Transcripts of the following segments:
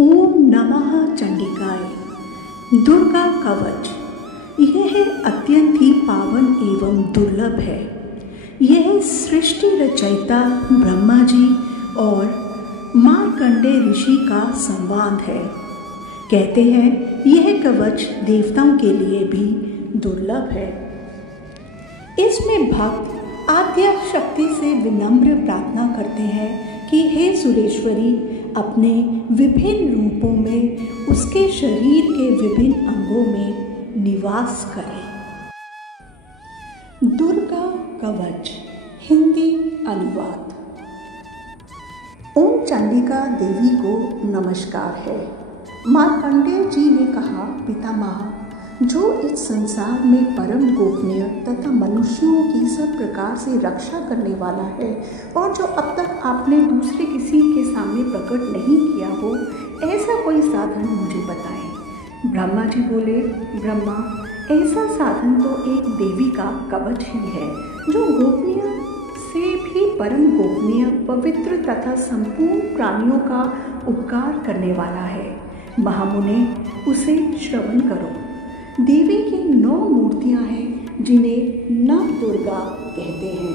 ओम नमः चंडिकाय। दुर्गा कवच यह अत्यंत ही पावन एवं दुर्लभ है। यह सृष्टि रचयिता ब्रह्मा जी और मार्कंडेय ऋषि का संवाद है। कहते हैं यह कवच देवताओं के लिए भी दुर्लभ है। इसमें भक्त आद्य शक्ति से विनम्र प्रार्थना करते हैं कि हे सुरेश्वरी, अपने विभिन्न रूपों में उसके शरीर के विभिन्न अंगों में निवास करें। दुर्गा कवच हिंदी अनुवाद। ओम चंडिका देवी को नमस्कार है। मार्कंडेय जी ने कहा, पितामह, जो इस संसार में परम गोपनीय तथा मनुष्यों की सब प्रकार से रक्षा करने वाला है और जो अब तक आपने दूसरे किसी के सामने प्रकट नहीं किया हो, ऐसा कोई साधन मुझे बताएं। ब्रह्मा जी बोले, ब्रह्मा, ऐसा साधन तो एक देवी का कवच ही है जो गोपनीय से भी परम गोपनीय, पवित्र तथा संपूर्ण प्राणियों का उपकार करने वाला है। महामुने, उसे श्रवण करो। देवी की 9 मूर्तियां हैं जिन्हें नव दुर्गा कहते हैं।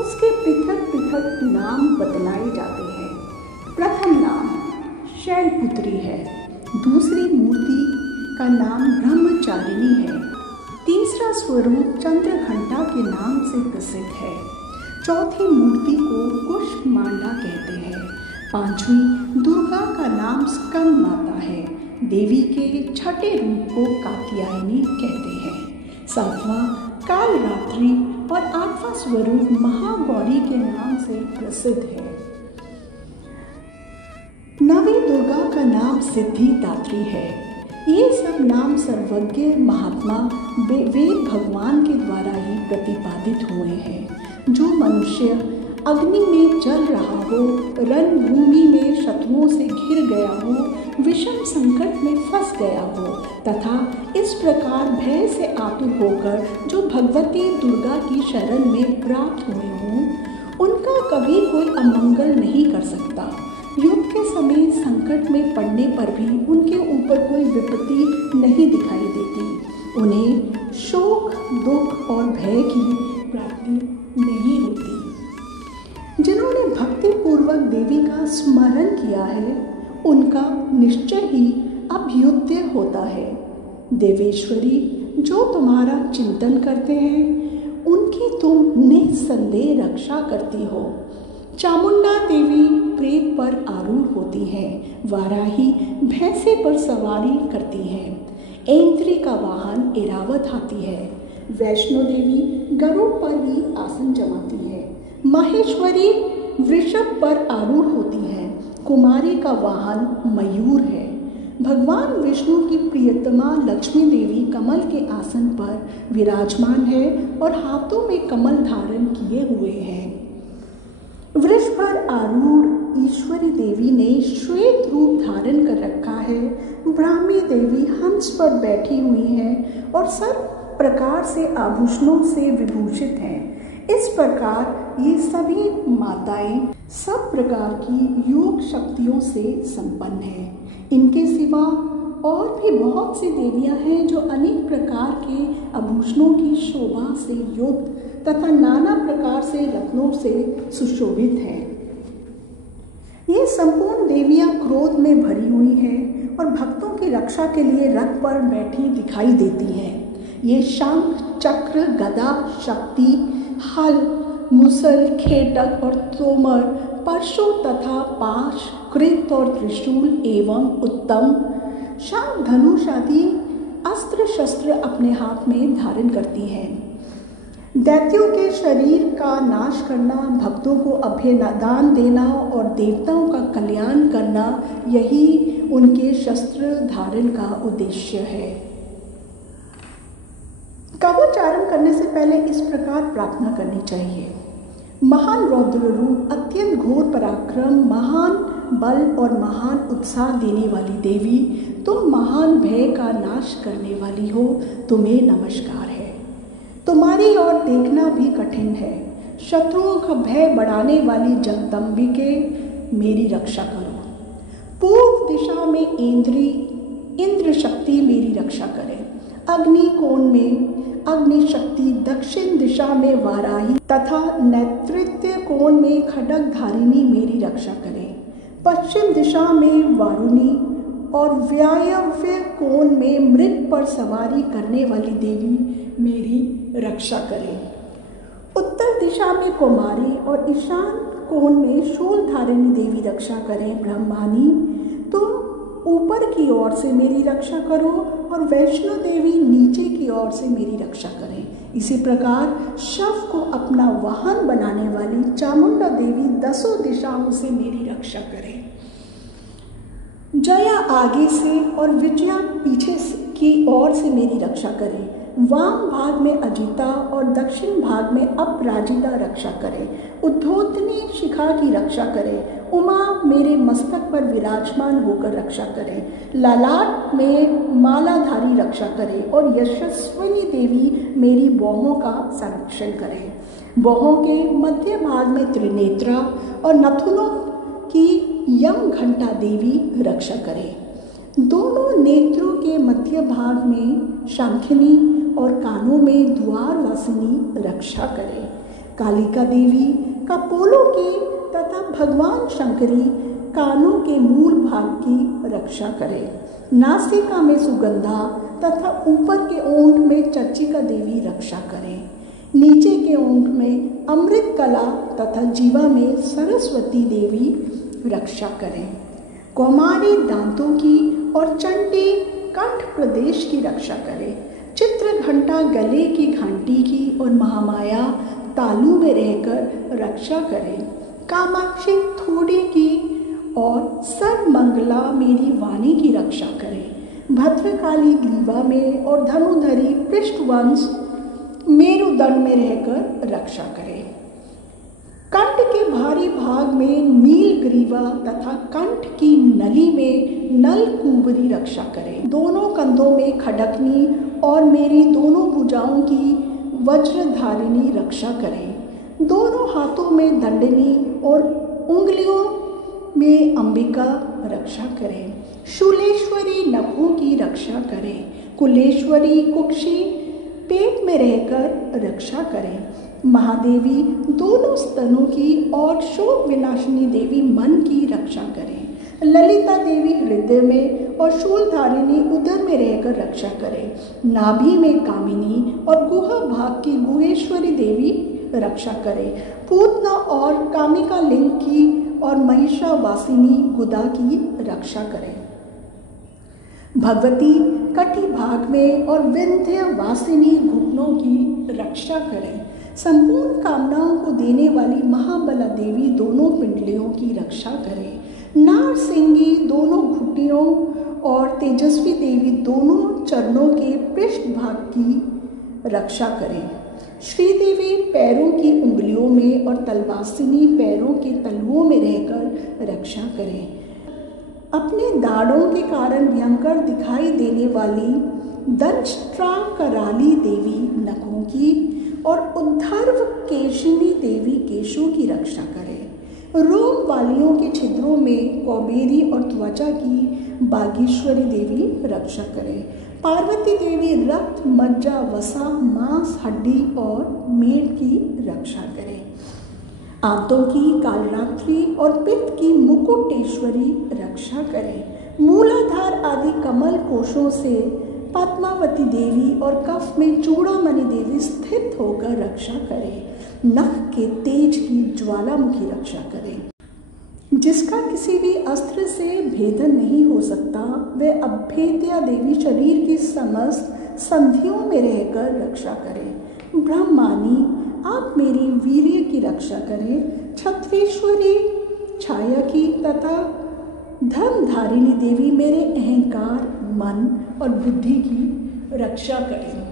उसके पृथक पृथक नाम बतलाए जाते हैं। प्रथम नाम शैलपुत्री है। दूसरी मूर्ति का नाम ब्रह्मचारिणी है। तीसरा स्वरूप चंद्रघंटा के नाम से प्रसिद्ध है। चौथी मूर्ति को कुष्मांडा कहते हैं। पांचवी दुर्गा का नाम स्कंद माता है। देवी के छठे रूप को कात्यायनी कहते हैं। सातवां कालरात्रि और आठवां स्वरूप महागौरी के नाम से प्रसिद्ध है। नवी दुर्गा का नाम सिद्धिदात्री है। ये सब नाम सर्वज्ञ महात्मा वेद भगवान के द्वारा ही प्रतिपादित हुए हैं। जो मनुष्य अग्नि में जल रहा हो, रणभूमि में शत्रुओं से घिर गया हो, विषम संकट में फंस गया हो तथा इस प्रकार भय से आतुर होकर जो भगवती दुर्गा की शरण में प्राप्त हुए हों, उनका कभी कोई अमंगल नहीं कर सकता। युद्ध के समय संकट में पड़ने पर भी उनके ऊपर कोई विपत्ति नहीं दिखाई देती। उन्हें शोक, दुख और भय की प्राप्ति नहीं होती। जिन्होंने भक्ति पूर्वक देवी का स्मरण किया है, उनका निश्चय ही अभ्युदय होता है। देवेश्वरी, जो तुम्हारा चिंतन करते हैं, उनकी तुम निस्संदेह रक्षा करती हो। चामुंडा देवी प्रेत पर आरूढ़ होती है। वाराही भैंसे पर सवारी करती है। ऐंद्री का वाहन ऐरावत हाथी है। वैष्णो देवी गरुड़ पर ही आसन जमाती है। माहेश्वरी वृषभ पर आरूढ़ होती है। कुमारी का वाहन मयूर है। भगवान विष्णु की प्रियतमा लक्ष्मी देवी कमल के आसन पर विराजमान है और हाथों में कमल धारण किए हुए हैं। वृष पर आरूढ़ ईश्वरी देवी ने श्वेत रूप धारण कर रखा है। ब्राह्मी देवी हंस पर बैठी हुई है और सब प्रकार से आभूषणों से विभूषित हैं। इस प्रकार ये सभी माताएं सब प्रकार की योग शक्तियों से संपन्न हैं। इनके सिवा और भी बहुत सी देवियां हैं जो अनेक प्रकार के आभूषणों की शोभा से युक्त तथा नाना प्रकार से रत्नों से सुशोभित हैं। ये संपूर्ण देवियां क्रोध में भरी हुई हैं और भक्तों की रक्षा के लिए रथ पर बैठी दिखाई देती हैं। ये शंख, चक्र, गदा, शक्ति, हल, मुसल, खेटक और तोमर, परशु तथा पाश, कृत और त्रिशूल एवं उत्तम शांग, धनुष आदि अस्त्र शस्त्र अपने हाथ में धारण करती हैं। दैत्यों के शरीर का नाश करना, भक्तों को अभयदान देना और देवताओं का कल्याण करना, यही उनके शस्त्र धारण का उद्देश्य है। कवच आरंभ करने से पहले इस प्रकार प्रार्थना करनी चाहिए। महान रौद्र रूप, अत्यंत घोर पराक्रम, महान बल और महान उत्साह देने वाली देवी, तुम महान भय का नाश करने वाली हो, तुम्हें नमस्कार है। तुम्हारी ओर देखना भी कठिन है। शत्रुओं का भय बढ़ाने वाली जगदम्बिके, मेरी रक्षा करो। पूर्व दिशा में इंद्र शक्ति मेरी रक्षा करे। अग्नि कोण में अग्नि शक्ति, दक्षिण दिशा में वाराही तथा नेतृत्व कोण में खड्ग धारिणी मेरी रक्षा करे। पश्चिम दिशा में वारुणी और वायव्य कोण में मृग पर सवारी करने वाली देवी मेरी रक्षा करे। उत्तर दिशा में कुमारी और ईशान कोण में शूलधारिणी देवी रक्षा करें। ब्रह्मानी, तुम ऊपर की ओर से मेरी रक्षा करो और वैष्णो देवी नीचे की ओर से मेरी रक्षा करें। इसी प्रकार शव को अपना वाहन बनाने वाली चामुंडा देवी 10 दिशाओं से मेरी रक्षा करें। जया आगे से और विजया पीछे की ओर से मेरी रक्षा करें। वाम भाग में अजिता और दक्षिण भाग में अपराजिता रक्षा करे। उद्धोतनी शिखा की रक्षा करे। उमा मेरे मस्तक पर विराजमान होकर रक्षा करे। ललाट में मालाधारी रक्षा करे और यशस्विनी देवी मेरी बाहों का संरक्षण करे। बाहों के मध्य भाग में त्रिनेत्रा और नथुनों की यम घंटा देवी रक्षा करे। दोनों नेत्रों के मध्य भाग में शंखिनी और कानों में द्वारवासिनी रक्षा करे। कालिका देवी कपोलों की तथा भगवान शंकरी कानों के मूल भाग की रक्षा करे। नासिका में सुगंधा तथा ऊपर के ओंठ में चर्चिका देवी रक्षा करे। नीचे के ओंठ में अमृत कला तथा जीवा में सरस्वती देवी रक्षा करें। कौमारी दांतों की और चंडी कंठ प्रदेश की रक्षा करे। चित्र घंटा गले की घंटी की और महामाया तालू में रहकर रक्षा करे। कामाक्षी थोड़ी की और सर्वमंगला मेरी वाणी की रक्षा करे। भद्रकाली ग्रीवा में और धनुधरी पृष्ठवंश मेरुदंड में रहकर रक्षा करे। कंठ के भारी भाग में नील ग्रीवा तथा कंठ की नली में नल कुबरी रक्षा करे। दोनों कंधों में खडकनी और मेरी दोनों भुजाओं की वज्रधारिणी रक्षा करे। दोनों हाथों में दंडनी और उंगलियों में अंबिका रक्षा करे। शूलेश्वरी नखों की रक्षा करे। कुलेश्वरी कुक्षी पेट में रहकर रक्षा करे। महादेवी दोनों स्तनों की और शोक विनाशिनी देवी मन की रक्षा करे। ललिता देवी हृदय में और शूलधारिणी उदर में रहकर रक्षा करे। नाभि में कामिनी और गुहा भाग की गुहेश्वरी देवी रक्षा करे। पूतना और कामिका लिंग की और महिषावासिनी गुदा की रक्षा करे। भगवती कटी भाग में और विंध्यवासिनी घुटनों की रक्षा करे। संपूर्ण कामनाओं को देने वाली महाबला देवी दोनों पिंडलियों की रक्षा करे। नारसिंगी दोनों घुटियों और तेजस्वी देवी दोनों चरणों के पृष्ठ भाग की रक्षा करे। श्रीदेवी पैरों की उंगलियों में और तलवासिनी पैरों के तलवों में रहकर रक्षा करे। अपने दाढ़ों के कारण भयंकर दिखाई देने वाली दंष्ट्रा कराली देवी नखों की और उद्धर्व केशिनी देवी केशों की रक्षा करे। रोम वालियों के छिद्रों में कौबेरी और त्वचा की बागेश्वरी देवी रक्षा करे। पार्वती देवी रक्त, मज्जा, वसा, मांस, हड्डी और मेद की रक्षा करे। आंतों की कालरात्रि और पित्त की मुकुटेश्वरी रक्षा करे। मूलाधार आदि कमल कोशों से पद्मावती देवी और कफ में चूड़ामणि देवी स्थित होकर रक्षा करे। नख के तेज की ज्वालामुखी रक्षा करे। जिसका किसी भी अस्त्र से भेदन नहीं हो सकता, वह अभेद्या देवी शरीर की समस्त संधियों में रहकर रक्षा करे। ब्रह्मानी, आप मेरी वीर्य की रक्षा करें। छत्रेश्वरी छाया की तथा धर्मधारिणी देवी मेरे अहंकार, मन और बुद्धि की रक्षा करें।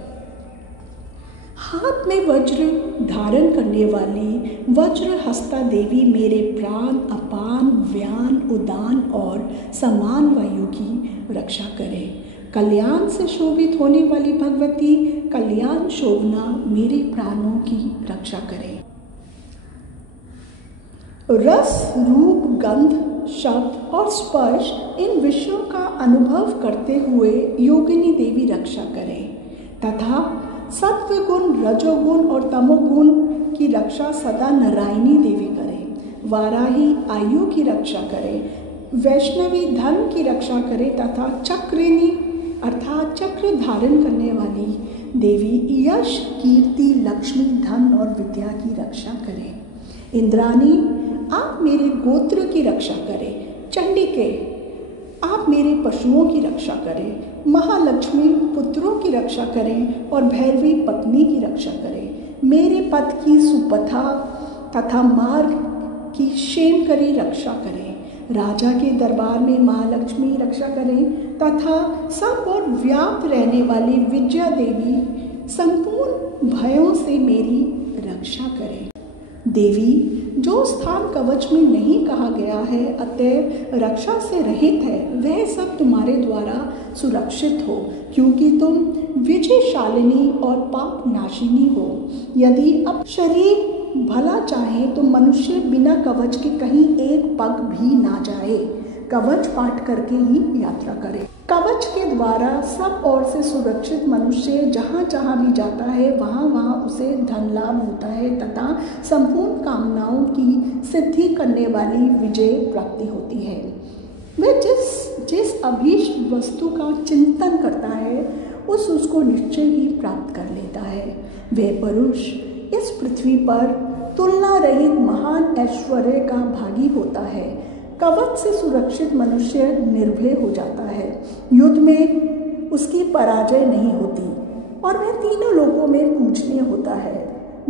हाथ में वज्र धारण करने वाली वज्र हस्ता देवी मेरे प्राण, अपान, व्यान, उदान और समान वायु की रक्षा करें। कल्याण से शोभित होने वाली भगवती कल्याण शोभना मेरे प्राणों की रक्षा करें। रस, रूप, गंध शब्द और स्पर्श इन विषयों का अनुभव करते हुए योगिनी देवी रक्षा करें तथा सत्व गुण, रजोगुण और तमोगुण की रक्षा सदा नारायणी देवी करें। वाराही आयु की रक्षा करें, वैष्णवी धन की रक्षा करे तथा चक्रिणी अर्थात चक्र धारण करने वाली देवी यश, कीर्ति, लक्ष्मी, धन और विद्या की रक्षा करें। इंद्राणी आप मेरे गोत्र की रक्षा करें। चंडिके आप मेरे पशुओं की रक्षा करें। महालक्ष्मी पुत्रों की रक्षा करें और भैरवी पत्नी की रक्षा करें। मेरे पथ की सुपथा तथा मार्ग की क्षेमकरी रक्षा करें। राजा के दरबार में महालक्ष्मी रक्षा करें तथा सब और व्याप्त रहने वाली विजया देवी संपूर्ण भयों से मेरी रक्षा करें। देवी जो स्थान कवच में नहीं कहा गया है अतएव रक्षा से रहित है, वह सब तुम्हारे द्वारा सुरक्षित हो, क्योंकि तुम विजयशालिनी और पाप नाशिनी हो। यदि अब शरीर भला चाहे तो मनुष्य बिना कवच के कहीं एक पग भी ना जाए, कवच पाठ करके ही यात्रा करे। कवच के द्वारा सब ओर से सुरक्षित मनुष्य जहाँ जहाँ भी जाता है वहाँ वहाँ उसे धन लाभ होता है तथा संपूर्ण कामनाओं की सिद्धि करने वाली विजय प्राप्ति होती है। वह जिस अभीष्ट वस्तु का चिंतन करता है उसको निश्चय ही प्राप्त कर लेता है। वह पुरुष इस पृथ्वी पर तुलना रहित महान ऐश्वर्य का भागी होता है। कवच से सुरक्षित मनुष्य निर्भय हो जाता है, युद्ध में उसकी पराजय नहीं होती और वह तीनों लोगों में पूजनीय होता है।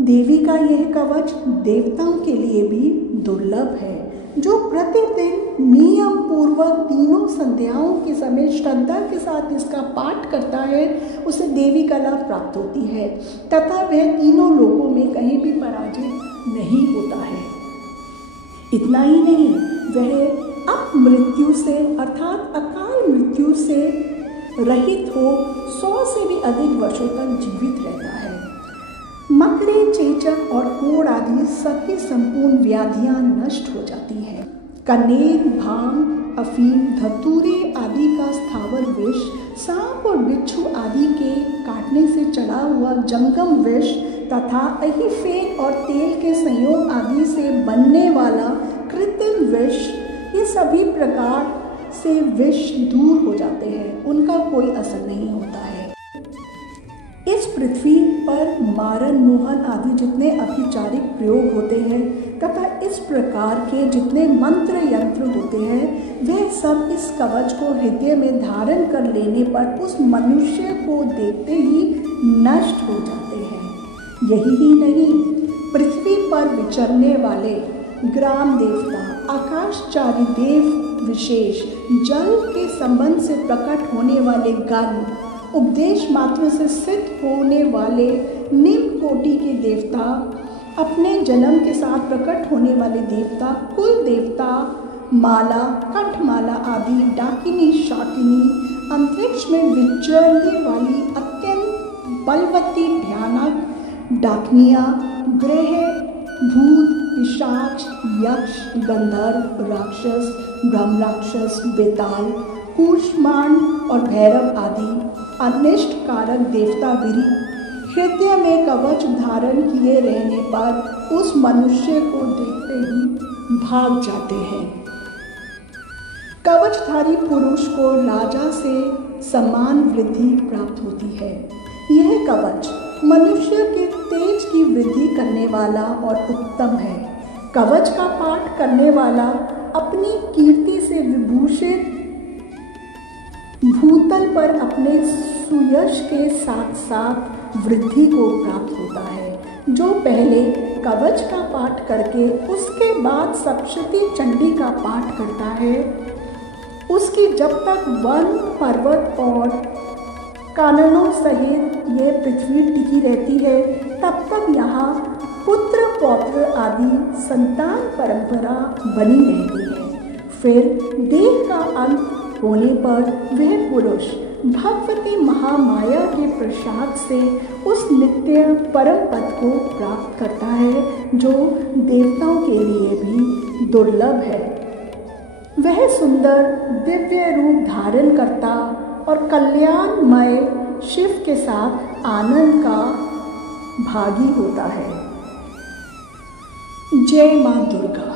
देवी का यह कवच देवताओं के लिए भी दुर्लभ है। जो प्रतिदिन नियम पूर्वक तीनों संध्याओं के समय श्रद्धा के साथ इसका पाठ करता है उसे देवी का लाभ प्राप्त होती है तथा वह तीनों लोगों में कहीं भी पराजित नहीं होता है। इतना ही नहीं, वह अपमृत्यु से अर्थात अकाल मृत्यु से रहित हो 100 से भी अधिक वर्षों तक जीवित रहता है। मकड़े, चेचक और कोढ़ आदि सभी संपूर्ण व्याधियां नष्ट हो जाती हैं। कनेर, भांग, अफीम, धतूरे आदि का स्थावर विष, सांप और बिच्छू आदि के काटने से चढ़ा हुआ जंगम विष तथा अहिफेन और तेल के संयोग आदि से बनने वाला कृत्रिम विष, ये सभी प्रकार से विष दूर हो जाते हैं, उनका कोई असर नहीं होता है। इस पृथ्वी पर मारन, मोहन आदि जितने अभिचारिक प्रयोग होते हैं तथा इस प्रकार के जितने मंत्र यंत्र होते हैं वह सब इस कवच को हृदय में धारण कर लेने पर उस मनुष्य को देखते ही नष्ट हो जाते हैं। यही ही नहीं, पृथ्वी पर विचरने वाले ग्राम देवता, आकाशचारी देव विशेष, जल के संबंध से प्रकट होने वाले गण, उपदेश मात्र से सिद्ध होने वाले निम्न कोटि के देवता, अपने जन्म के साथ प्रकट होने वाले देवता, कुल देवता, माला, कंठमाला आदि, डाकिनी, शाकिनी, अंतरिक्ष में विचरने वाली अत्यंत बलवती भयानक डाकनिया, ग्रह, भूत, पिशाच, यक्ष, गंधर्व, राक्षस, ब्रह्म राक्षस, बेताल, कूष्मांड और भैरव आदि अनिष्ट कारक देवता भी हृदय में कवच धारण किए रहने पर उस मनुष्य को देखते ही भाग जाते हैं। कवचधारी पुरुष को राजा से समान वृद्धि प्राप्त होती है। यह कवच मनुष्य के तेज की वृद्धि करने वाला और उत्तम है। कवच का पाठ करने वाला अपनी कीर्ति से विभूषित भूतल पर अपने सुयश के साथ साथ वृद्धि को प्राप्त होता है। जो पहले कवच का पाठ करके उसके बाद सप्तशती चंडी का पाठ करता है उसकी जब तक वन, पर्वत और काननों सहित ये पृथ्वी टिकी रहती है तब तक यहाँ पुत्र, पौत्र आदि संतान परंपरा बनी रहती है। फिर देह का अंत होने पर वह पुरुष भगवती महामाया के प्रसाद से उस नित्य परम पद को प्राप्त करता है जो देवताओं के लिए भी दुर्लभ है। वह सुंदर दिव्य रूप धारण करता और कल्याणमय शिव के साथ आनंद का भागी होता है। जय मां दुर्गा।